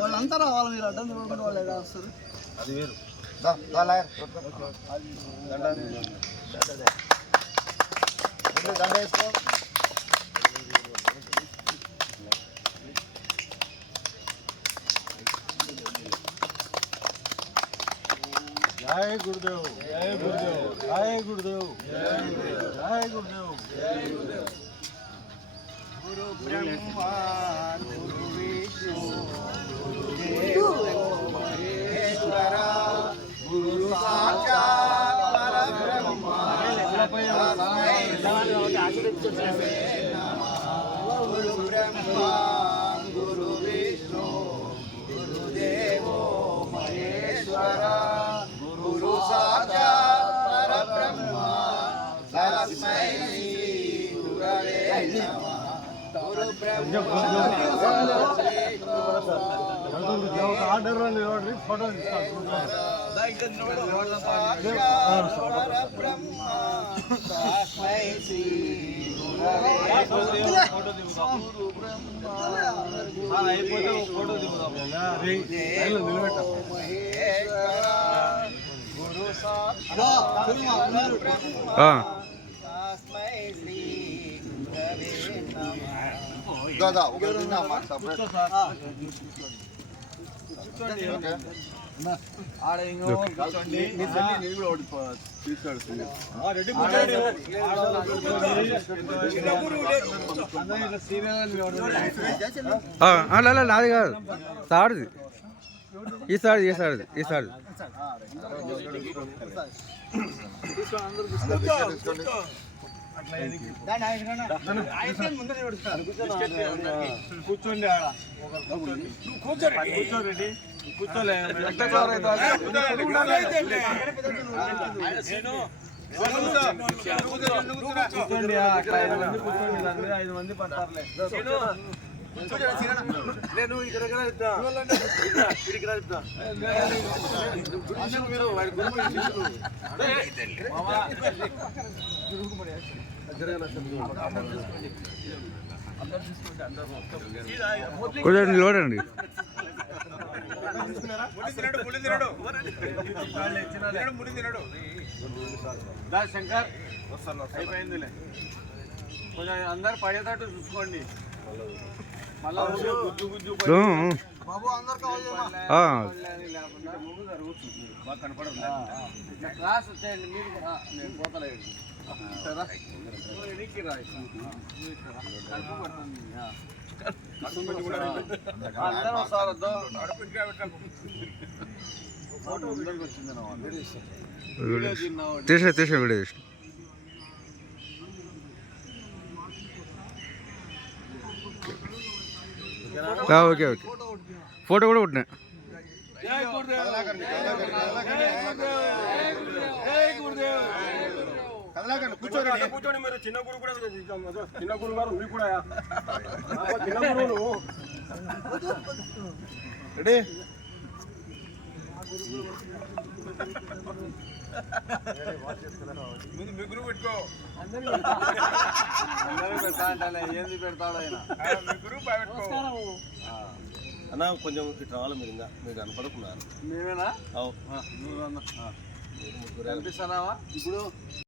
వాళ్ళంతా రావాలి, మీరు అడ్డం చూడకుండా వాళ్ళు ఎలా వస్తారు? అది వేరు. जय गुरुदेव, जय गुरुदेव, जय गुरुदेव, जय गुरुदेव, जय गुरुदेव। गुरु ब्रह्मा गुरु विष्णु गुरुदेव महेश्वरा गुरु साक्षात् परब्रह्म तस्मै श्री गुरु ब्रह्मा गुरु विष्णु गुरुदेव महेश्वरा गुरु साक्षात् परब्रह्म तस्मै श्री गुरवे नमः। गुरु ब्रह्मा आर्डर नोड्री फोटो परब्रह्म तस्मै श्री गुरवे दादा నాది కాదు సాడిది ఈ సాడిది ఈ సాడిది ఈ సాడిది కూర్చోండి కూర్చోరెడ్డి కూర్చోలే కూర్చోండి అక్కడ 5 మంది కూర్చోండి దాని మీద 5 మంది పడతారులే నేను ఇక్కడ కూర్చోండి నిలబడండి శంకర్ అయిపోయిందిలే కొంచెం అందరు పడేటట్టు చూసుకోండి మళ్ళా గుజ్జు గుజ్జు బాబు అందరు బాగా కనపడదు క్లాస్ వచ్చేయండి మీరు నేను పోతలేదు ఎనికి రా అందరూ వస్తారు తీసే తీసే వీడియో తీసిన ఓకే ఓకే ఫోటో కూడా కొట్టినా కూర్చోండి మీరు చిన్న గురు కూడా చిన్న గురు గారు మీరు కూడా చిన్న గురువు రెడీ ముందు మిగురు పెట్టుకో అందరూ పెడతా అంటే ఏంది పెడతాడు ఆయన మిగురు పెట్టుకో అన్న కొంచెం ఇటు రావాలి మీరు ఇంకా మీరు కనపడుతున్నారు మేమేనా నువ్వు కనిపిస్తున్నావా ఇప్పుడు